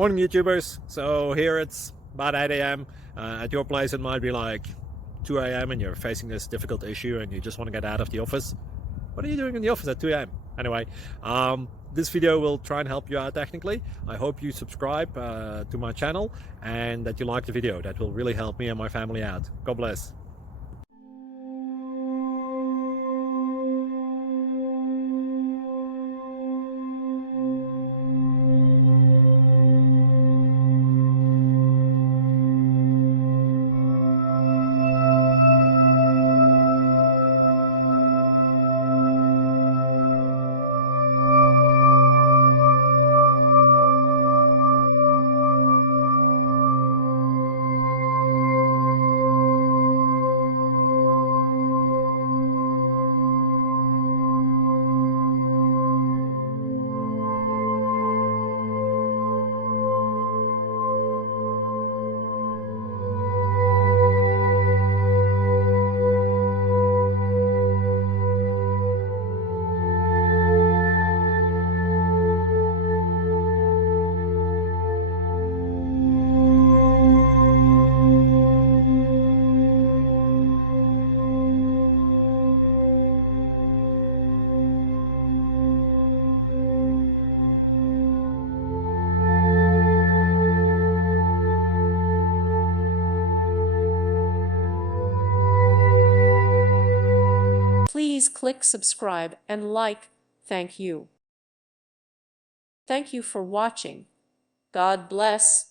Morning, YouTubers. So here it's about 8 a.m. At your place, it might be like 2 a.m. and you're facing this difficult issue and you just want to get out of the office. What are you doing in the office at 2 a.m.? Anyway, this video will try and help you out technically. I hope you subscribe to my channel and that you like the video. That will really help me and my family out. God bless. Please click subscribe and like. Thank you. Thank you for watching. God bless.